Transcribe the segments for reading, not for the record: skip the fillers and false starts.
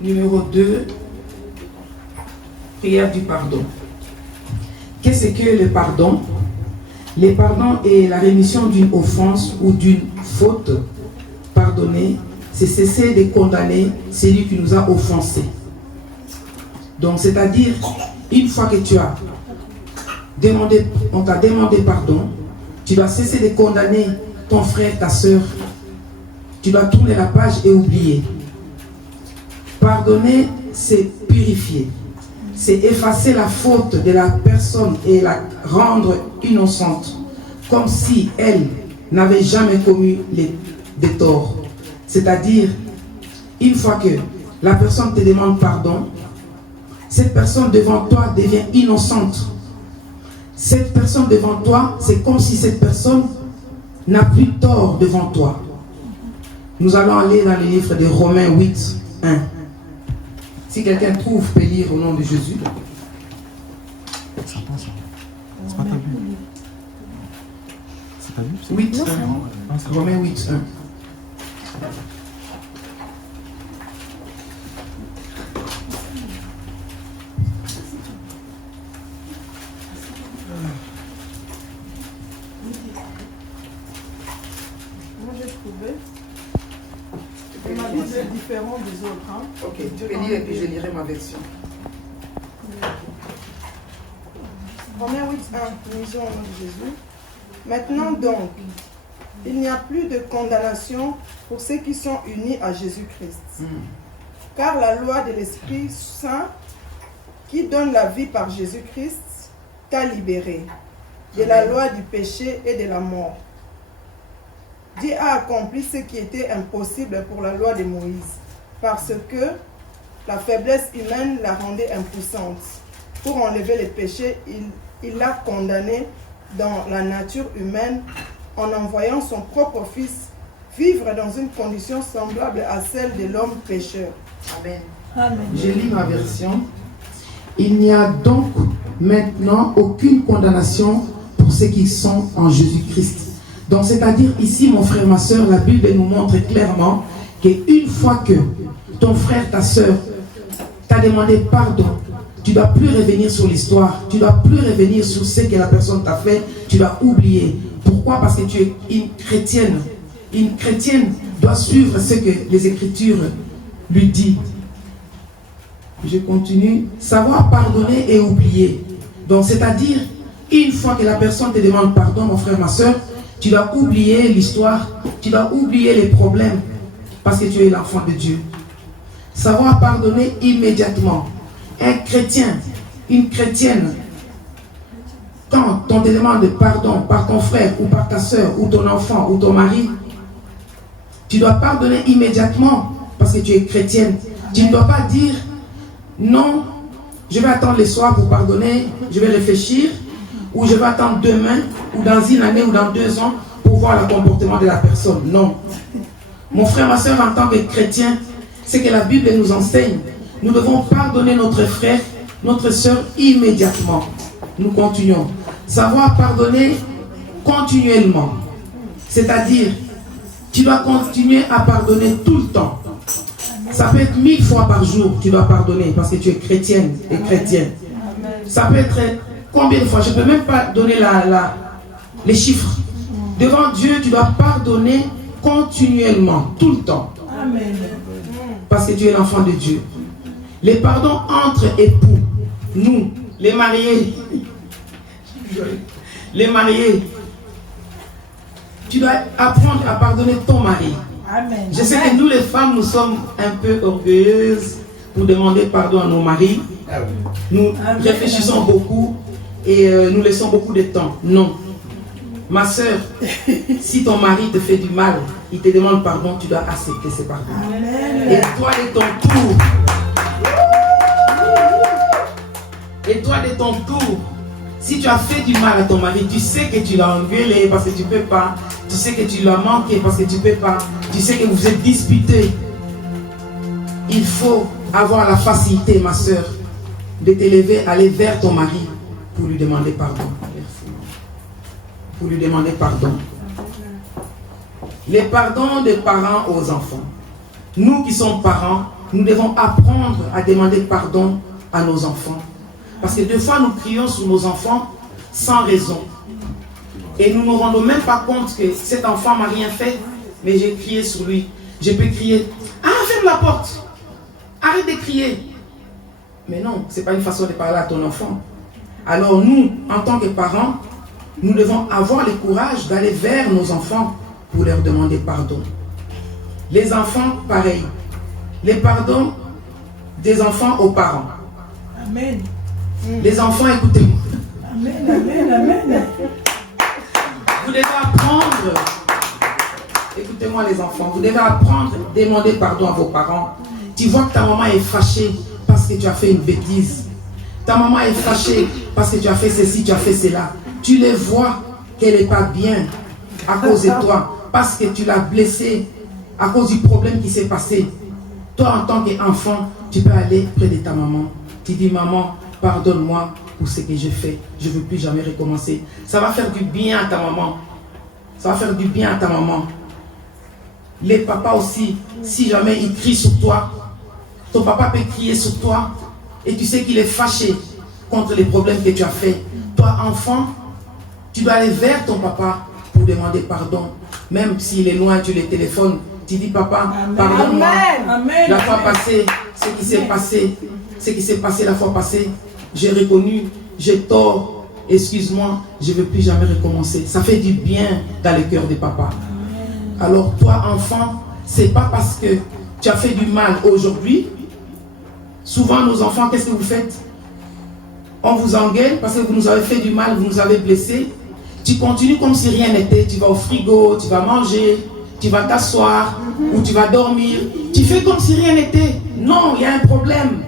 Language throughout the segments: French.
Numéro 2, prière du pardon. Qu'est-ce que le pardon? Le pardon est la rémission d'une offense ou d'une faute. Pardonner, c'est cesser de condamner celui qui nous a offensés. Donc, c'est-à-dire, une fois que tu as demandé, on t'a demandé pardon, tu dois cesser de condamner ton frère, ta soeur. Tu dois tourner la page et oublier. Pardonner, c'est purifier. C'est effacer la faute de la personne et la rendre innocente, comme si elle n'avait jamais commis des torts. C'est-à-dire, une fois que la personne te demande pardon, cette personne devant toi devient innocente. Cette personne devant toi, c'est comme si cette personne n'a plus tort devant toi. Nous allons aller dans le livre de Romains 8, 1. Si quelqu'un trouve, peut lire au nom de Jésus. C'est pas ta vue. C'est ta vue? 8, 1. Romains 8, 1. Moi j'ai trouvé. Ma Bible est différente des autres. Hein. Ok, tu peux lire et puis je lirai ma version. Romains 8, 1, lisons au nom de Jésus. Maintenant donc, il n'y a plus de condamnation pour ceux qui sont unis à Jésus-Christ. Car la loi de l'Esprit Saint, qui donne la vie par Jésus-Christ, t'a libéré de la loi du péché et de la mort. Dieu a accompli ce qui était impossible pour la loi de Moïse, parce que la faiblesse humaine la rendait impuissante. Pour enlever les péchés, il l'a condamné dans la nature humaine en envoyant son propre Fils vivre dans une condition semblable à celle de l'homme pécheur. Amen. Amen. Je lis ma version. Il n'y a donc maintenant aucune condamnation pour ceux qui sont en Jésus-Christ. Donc, c'est-à-dire ici, mon frère, ma soeur, la Bible nous montre clairement qu'une fois que ton frère, ta soeur t'a demandé pardon, tu ne dois plus revenir sur l'histoire, tu ne dois plus revenir sur ce que la personne t'a fait, tu dois oublier. Pourquoi? Parce que tu es une chrétienne. Une chrétienne doit suivre ce que les Écritures lui disent. Je continue. Savoir pardonner et oublier. Donc, c'est-à-dire, une fois que la personne te demande pardon, mon frère, ma soeur, tu dois oublier l'histoire, tu dois oublier les problèmes, parce que tu es l'enfant de Dieu. Savoir pardonner immédiatement. Un chrétien, une chrétienne, quand on te demande pardon par ton frère ou par ta soeur ou ton enfant ou ton mari, tu dois pardonner immédiatement parce que tu es chrétienne. Tu ne dois pas dire non, je vais attendre le soir pour pardonner, je vais réfléchir, ou je vais attendre demain, ou dans une année, ou dans 2 ans, pour voir le comportement de la personne. Non. Mon frère, ma soeur, en tant que chrétien, c'est que la Bible nous enseigne. Nous devons pardonner notre frère, notre soeur immédiatement. Nous continuons. Savoir pardonner continuellement. C'est-à-dire, tu dois continuer à pardonner tout le temps. Ça peut être 1000 fois par jour, tu dois pardonner parce que tu es chrétienne et chrétien. Ça peut être combien de fois? Je ne peux même pas donner les chiffres. Devant Dieu, tu dois pardonner continuellement, tout le temps. Parce que tu es l'enfant de Dieu. Les pardons entre époux, nous, les mariés, tu dois apprendre à pardonner ton mari. Amen. Je sais que nous les femmes, nous sommes un peu orgueilleuses pour demander pardon à nos maris. Nous réfléchissons beaucoup et nous laissons beaucoup de temps. Non. Ma soeur, si ton mari te fait du mal, il te demande pardon, tu dois accepter ce pardon. Amen. Et toi de ton tour, si tu as fait du mal à ton mari, tu sais que tu l'as engueulé parce que tu ne peux pas. Tu sais que tu l'as manqué parce que tu ne peux pas. Tu sais que vous êtes disputés. Il faut avoir la facilité, ma soeur, de t'élever, aller vers ton mari pour lui demander pardon. Merci. Pour lui demander pardon. Les pardons des parents aux enfants. Nous qui sommes parents, nous devons apprendre à demander pardon à nos enfants. Parce que des fois, nous crions sur nos enfants sans raison. Et nous ne nous rendons même pas compte que cet enfant m'a rien fait, mais j'ai crié sur lui. Je peux crier, ah, ferme la porte, arrête de crier. Mais non, ce n'est pas une façon de parler à ton enfant. Alors nous, en tant que parents, nous devons avoir le courage d'aller vers nos enfants pour leur demander pardon. Les enfants, pareil. Les pardons des enfants aux parents. Amen. Les enfants, écoutez-moi. Amen, amen, amen. Vous devez apprendre, écoutez-moi les enfants, vous devez apprendre à demander pardon à vos parents. Tu vois que ta maman est fâchée parce que tu as fait une bêtise. Ta maman est fâchée parce que tu as fait ceci, tu as fait cela. Tu les vois qu'elle n'est pas bien à cause de toi, parce que tu l'as blessée à cause du problème qui s'est passé. Toi, en tant qu'enfant, tu peux aller près de ta maman. Tu dis, maman, pardonne-moi pour ce que j'ai fait. Je ne veux plus jamais recommencer. Ça va faire du bien à ta maman. Ça va faire du bien à ta maman. Les papas aussi, si jamais ils crient sur toi, ton papa peut crier sur toi et tu sais qu'il est fâché contre les problèmes que tu as fait. Toi, enfant, tu dois aller vers ton papa pour demander pardon. Même s'il est loin, tu le téléphones. Tu dis, papa, pardonne-moi. La fois passée, ce qui s'est passé la fois passée, j'ai reconnu, j'ai tort, excuse-moi, je ne veux plus jamais recommencer. Ça fait du bien dans le cœur de papa. Alors toi, enfant, ce n'est pas parce que tu as fait du mal aujourd'hui. Souvent, nos enfants, qu'est-ce que vous faites? On vous engueule parce que vous nous avez fait du mal, vous nous avez blessés. Tu continues comme si rien n'était. Tu vas au frigo, tu vas manger, tu vas t'asseoir ou tu vas dormir. Tu fais comme si rien n'était. Non, il y a un problème.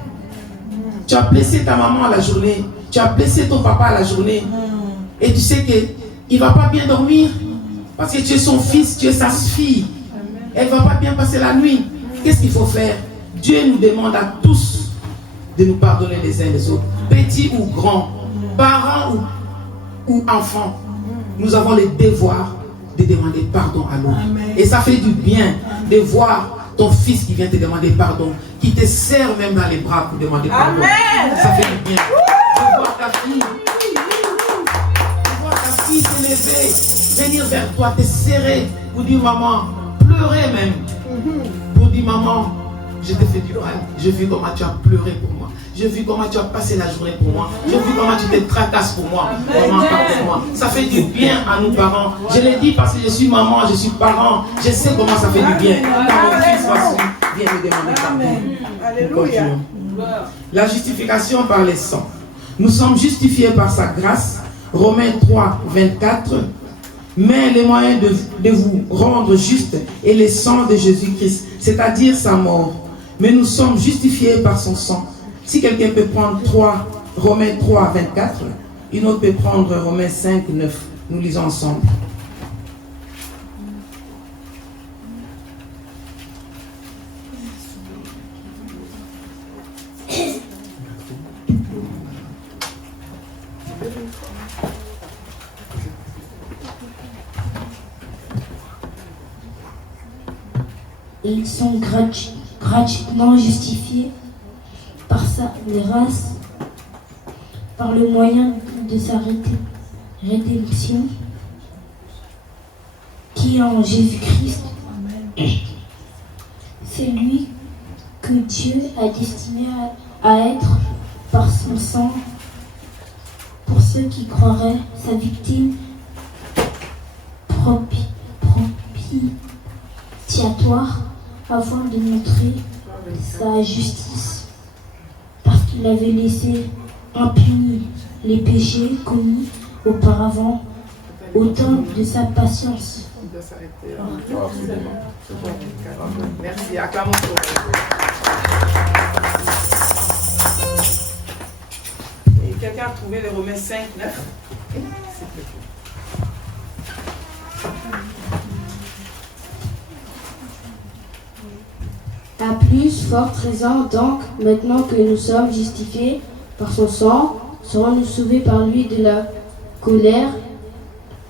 Tu as blessé ta maman à la journée. Tu as blessé ton papa à la journée. Et tu sais qu'il ne va pas bien dormir. Parce que tu es son fils, tu es sa fille. Elle ne va pas bien passer la nuit. Qu'est-ce qu'il faut faire? Dieu nous demande à tous de nous pardonner les uns les autres. Petits ou grands, parents ou enfants. Nous avons le devoir de demander pardon à l'autre. Et ça fait du bien de voir ton fils qui vient te demander pardon, qui te serre même dans les bras pour demander pardon. Ça fait du bien. De voir ta fille, se lever, venir vers toi, te serrer pour dire maman, pleurer même. Pour dire maman, je t'ai fait du mal. J'ai vu comment tu as pleuré pour moi. J'ai vu comment tu as passé la journée pour moi. J'ai vu comment tu te tracasses pour moi. Maman, pardonne-moi. Ça fait du bien à nous parents. Je l'ai dit parce que je suis maman, je suis parent. Je sais comment ça fait du bien. Quand mon fils vient me demander pardon. Alléluia. La justification par les sangs. Nous sommes justifiés par sa grâce. Romains 3, 24. Mais les moyens de vous rendre juste est le sang de Jésus-Christ, c'est-à-dire sa mort. Mais nous sommes justifiés par son sang. Si quelqu'un peut prendre Romains 3, 24, une autre peut prendre Romains 5, 9. Nous lisons ensemble. Et ils sont gratuitement justifiés par sa grâce, par le moyen de sa rédemption, qui est en Jésus-Christ. C'est lui que Dieu a destiné à être par son sang, pour ceux qui croiraient, sa victime propitiatoire, afin de montrer sa justice, parce qu'il avait laissé impunis les péchés commis auparavant au temps de sa patience. Merci, acclamons pour Et quelqu'un a trouvé les Romains 5, 9? À plus forte raison, donc, maintenant que nous sommes justifiés par son sang, serons-nous sauvés par lui de la colère.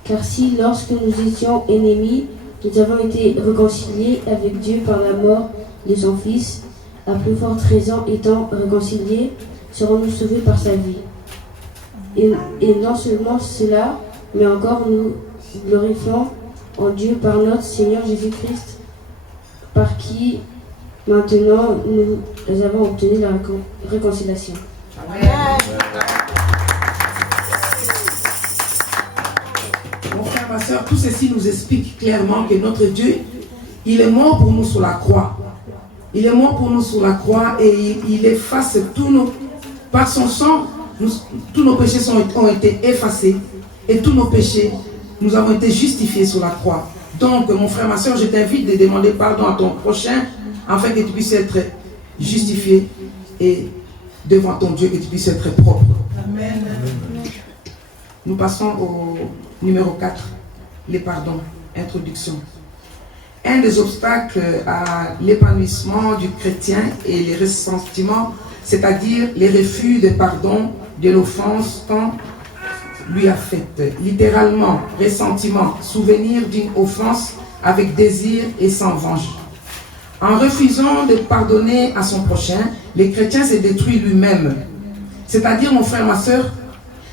Car si, lorsque nous étions ennemis, nous avons été réconciliés avec Dieu par la mort de son Fils, à plus forte raison étant réconciliés, serons-nous sauvés par sa vie. Et non seulement cela, mais encore nous glorifions en Dieu par notre Seigneur Jésus-Christ, par qui maintenant nous avons obtenu la réconciliation. Amen. Mon frère, ma soeur, tout ceci nous explique clairement que notre Dieu, il est mort pour nous sur la croix. Il est mort pour nous sur la croix et il efface tous nos... Par son sang, tous nos péchés ont été effacés et tous nos péchés, nous avons été justifiés sur la croix. Donc, mon frère, ma soeur, je t'invite de demander pardon à ton prochain afin que tu puisses être justifié et devant ton Dieu, que tu puisses être propre. Amen. Nous passons au numéro 4, les pardons, introduction. Un des obstacles à l'épanouissement du chrétien est les ressentiments, c'est-à-dire les refus de pardon de l'offense qu'on lui a faite. Littéralement, ressentiment, souvenir d'une offense avec désir et sans vengeance. En refusant de pardonner à son prochain, le chrétien se détruit lui-même. C'est-à-dire, mon frère, ma soeur,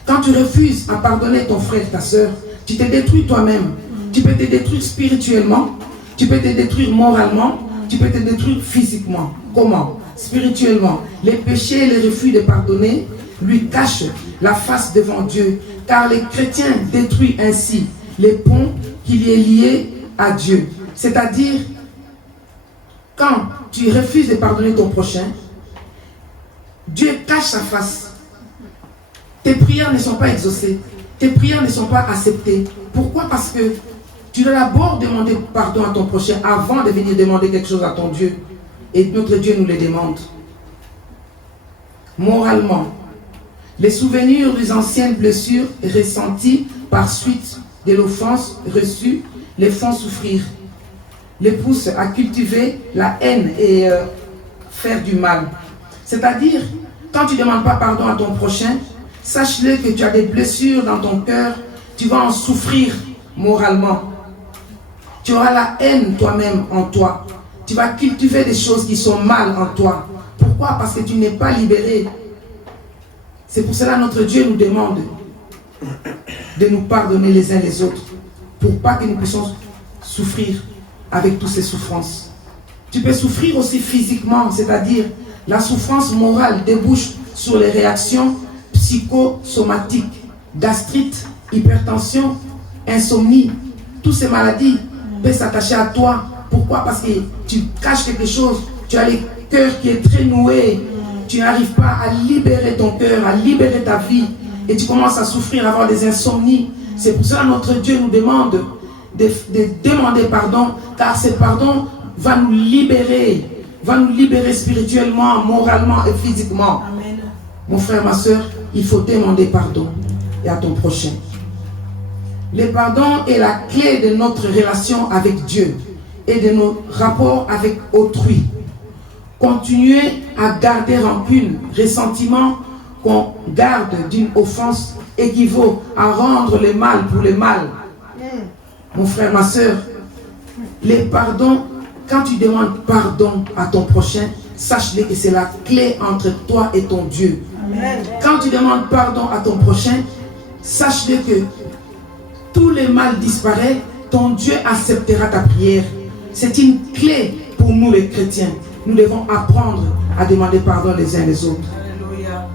quand tu refuses à pardonner ton frère, ta soeur, tu te détruis toi-même. Tu peux te détruire spirituellement, tu peux te détruire moralement, tu peux te détruire physiquement. Comment? Spirituellement. Les péchés et les refus de pardonner lui cachent la face devant Dieu, car les chrétiens détruisent ainsi les ponts qui les lient à Dieu. C'est-à-dire, quand tu refuses de pardonner ton prochain, Dieu cache sa face. Tes prières ne sont pas exaucées. Tes prières ne sont pas acceptées. Pourquoi? Parce que tu dois d'abord demander pardon à ton prochain avant de venir demander quelque chose à ton Dieu. Et notre Dieu nous le demande. Moralement, les souvenirs des anciennes blessures ressenties par suite de l'offense reçue les font souffrir, les poussent à cultiver la haine et faire du mal. C'est-à-dire, quand tu ne demandes pas pardon à ton prochain, sache-le que tu as des blessures dans ton cœur, tu vas en souffrir moralement. Tu auras la haine toi-même en toi. Tu vas cultiver des choses qui sont mal en toi. Pourquoi? Parce que tu n'es pas libéré. C'est pour cela que notre Dieu nous demande de nous pardonner les uns les autres, pour pas que nous puissions souffrir avec toutes ces souffrances. Tu peux souffrir aussi physiquement, c'est-à-dire la souffrance morale débouche sur les réactions psychosomatiques, gastrite, hypertension, insomnie. Toutes ces maladies peuvent s'attacher à toi. Pourquoi? Parce que tu caches quelque chose, tu as le cœur qui est très noué, tu n'arrives pas à libérer ton cœur, à libérer ta vie, et tu commences à souffrir, à avoir des insomnies. C'est pour cela que notre Dieu nous demande de demander pardon, car ce pardon va nous libérer spirituellement, moralement et physiquement. Amen. Mon frère, ma soeur, il faut demander pardon et à ton prochain. Le pardon est la clé de notre relation avec Dieu et de nos rapports avec autrui. Continuer à garder rancune, ressentiment qu'on garde d'une offense équivaut à rendre le mal pour le mal. Mon frère, ma soeur, les pardons, quand tu demandes pardon à ton prochain, sache-le que c'est la clé entre toi et ton Dieu. Amen. Quand tu demandes pardon à ton prochain, sache-le que tout le mal disparaît, ton Dieu acceptera ta prière. C'est une clé pour nous les chrétiens. Nous devons apprendre à demander pardon les uns les autres. Alléluia.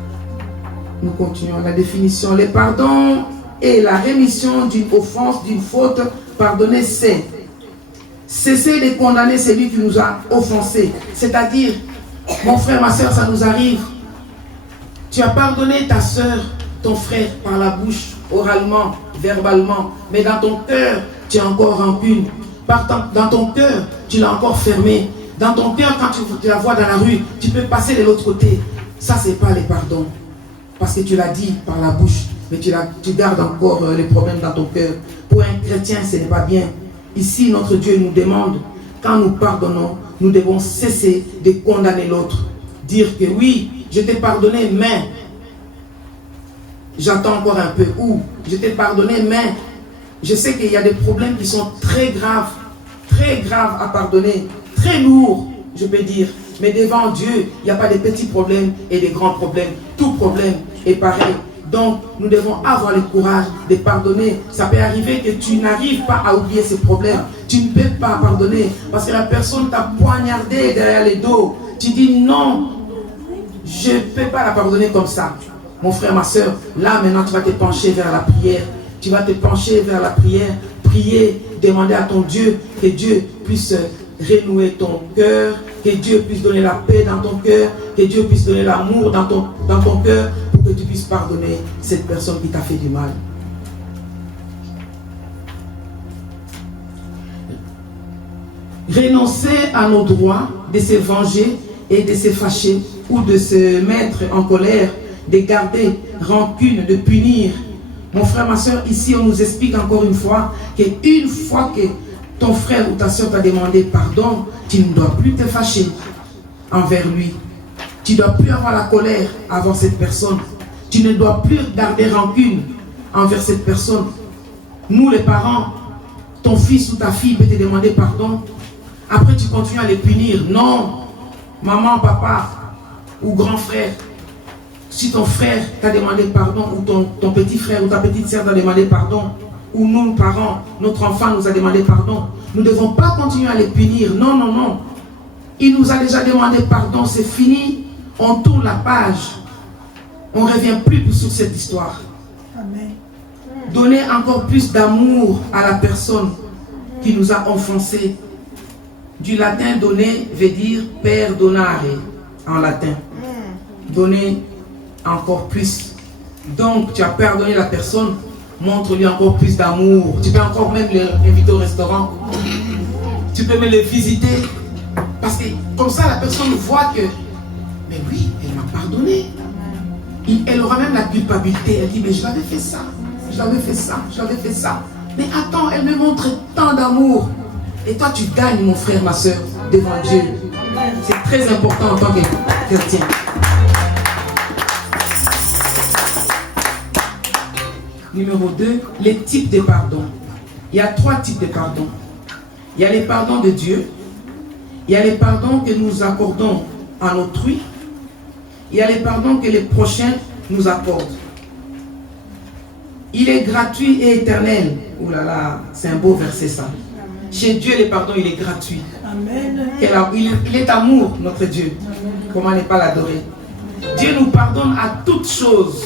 Nous continuons la définition. Le pardon est la rémission d'une offense, d'une faute. Pardonner, c'est cesser de condamner celui qui nous a offensés. C'est-à-dire, mon frère, ma soeur, ça nous arrive. Tu as pardonné ta soeur, ton frère, par la bouche, oralement, verbalement, mais dans ton cœur, tu as encore rancune. Dans ton cœur, tu l'as encore fermé. Dans ton cœur, quand tu la vois dans la rue, tu peux passer de l'autre côté. Ça, c'est pas le pardon. Parce que tu l'as dit par la bouche, mais tu gardes encore les problèmes dans ton cœur. Pour un chrétien, ce n'est pas bien. Ici, notre Dieu nous demande, quand nous pardonnons, nous devons cesser de condamner l'autre. Dire que oui, je t'ai pardonné, mais j'attends encore un peu. Ou je t'ai pardonné, mais je sais qu'il y a des problèmes qui sont très graves à pardonner, très lourds. je peux dire. Mais devant Dieu, il n'y a pas de petits problèmes et de grands problèmes. Tout problème est pareil. Donc, nous devons avoir le courage de pardonner. Ça peut arriver que tu n'arrives pas à oublier ces problèmes. Tu ne peux pas pardonner parce que la personne t'a poignardé derrière le dos. Tu dis non, je ne peux pas la pardonner comme ça. Mon frère, ma soeur, là maintenant tu vas te pencher vers la prière. Tu vas te pencher vers la prière, prier, demander à ton Dieu que Dieu puisse renouer ton cœur, que Dieu puisse donner la paix dans ton cœur, que Dieu puisse donner l'amour dans ton cœur pour que tu puisses pardonner cette personne qui t'a fait du mal. Renoncer à nos droits de se venger et de se fâcher ou de se mettre en colère, de garder rancune, de punir. Mon frère, ma soeur, ici on nous explique encore une fois qu'une fois que ton frère ou ta soeur t'a demandé pardon, tu ne dois plus te fâcher envers lui. Tu ne dois plus avoir la colère envers cette personne. Tu ne dois plus garder rancune envers cette personne. Nous les parents, ton fils ou ta fille peut te demander pardon. Après tu continues à les punir. Non, maman, papa ou grand frère, si ton frère t'a demandé pardon, ou ton petit frère ou ta petite sœur t'a demandé pardon, ou nous, parents, notre enfant nous a demandé pardon, nous ne devons pas continuer à les punir. Non, non, non. Il nous a déjà demandé pardon, c'est fini. On tourne la page. On ne revient plus sur cette histoire. Amen. Donner encore plus d'amour à la personne qui nous a offensés. Du latin, donner veut dire perdonare en latin. Donner encore plus. Donc, tu as pardonné la personne, montre-lui encore plus d'amour. Tu peux encore même l'inviter au restaurant. Tu peux même les visiter. Parce que comme ça, la personne voit que, mais oui, elle m'a pardonné. Elle aura même la culpabilité. Elle dit, mais je l'avais fait ça, je l'avais fait ça, je l'avais fait ça. Mais attends, elle me montre tant d'amour. Et toi, tu gagnes, mon frère, ma soeur, devant Dieu. C'est très important en tant que chrétien. Numéro 2, les types de pardon. Il y a 3 types de pardon. Il y a les pardons de Dieu. Il y a les pardons que nous accordons à autrui. Il y a les pardons que les prochains nous accordent. Il est gratuit et éternel. Ouh là là, c'est un beau verset ça. Chez Dieu, le pardon, il est gratuit. Amen. Il est amour, notre Dieu. Comment ne pas l'adorer? Dieu nous pardonne à toutes choses.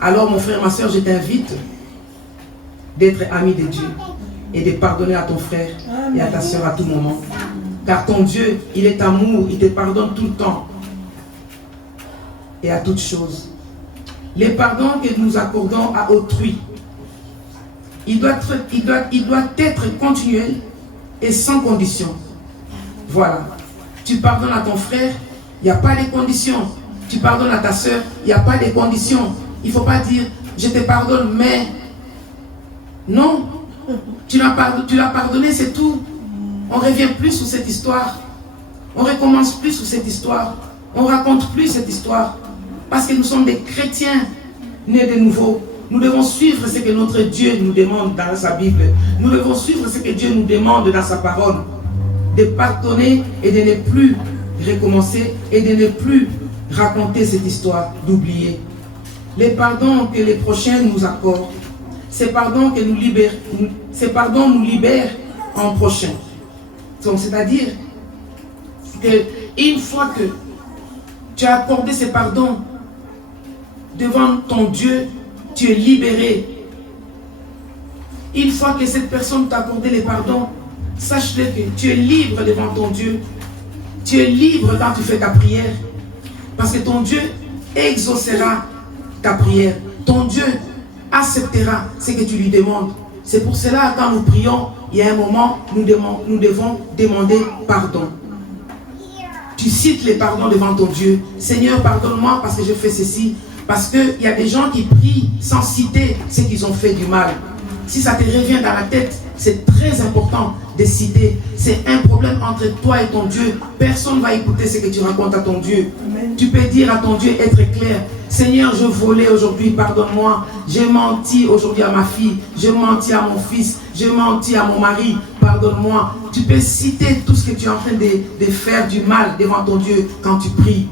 Alors, mon frère, ma soeur, je t'invite d'être ami de Dieu et de pardonner à ton frère et à ta soeur à tout moment. Car ton Dieu, il est amour, il te pardonne tout le temps et à toutes choses. Les pardons que nous accordons à autrui, il doit être continuel et sans condition. Voilà. Tu pardonnes à ton frère, il n'y a pas de conditions. Tu pardonnes à ta soeur, il n'y a pas de conditions. Il ne faut pas dire, je te pardonne, mais... Non. Tu l'as pardonné, c'est tout. On ne revient plus sur cette histoire. On ne recommence plus sur cette histoire. On ne raconte plus cette histoire. Parce que nous sommes des chrétiens nés de nouveau. Nous devons suivre ce que notre Dieu nous demande dans sa Bible. Nous devons suivre ce que Dieu nous demande dans sa parole. De pardonner et de ne plus recommencer et de ne plus raconter cette histoire, d'oublier. Les pardons que les prochains nous accordent, ces pardons que nous libèrent, ces pardons nous libèrent en prochain. Donc, c'est-à-dire qu'une fois que tu as accordé ces pardons devant ton Dieu, tu es libéré. Une fois que cette personne t'a accordé les pardons, sache-le que tu es libre devant ton Dieu. Tu es libre quand tu fais ta prière. Parce que ton Dieu exaucera ta prière. Ton Dieu acceptera ce que tu lui demandes. C'est pour cela, quand nous prions, il y a un moment, nous devons demander pardon. Tu cites les pardons devant ton Dieu. Seigneur, pardonne-moi parce que je fais ceci. Parce qu'il y a des gens qui prient sans citer ce qu'ils ont fait du mal. Si ça te revient dans la tête, c'est très important de citer. C'est un problème entre toi et ton Dieu. Personne ne va écouter ce que tu racontes à ton Dieu. Amen. Tu peux dire à ton Dieu, être clair. Seigneur, je volais aujourd'hui, pardonne-moi. J'ai menti aujourd'hui à ma fille, j'ai menti à mon fils, j'ai menti à mon mari, pardonne-moi. Tu peux citer tout ce que tu es en train de faire du mal devant ton Dieu quand tu pries.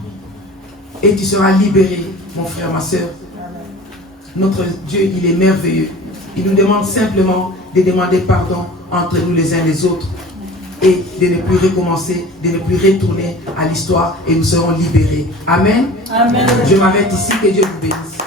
Et tu seras libéré, mon frère, ma soeur. Notre Dieu, il est merveilleux. Il nous demande simplement de demander pardon entre nous les uns les autres et de ne plus recommencer, de ne plus retourner à l'histoire et nous serons libérés. Amen. Amen. Je m'arrête ici, que Dieu vous bénisse.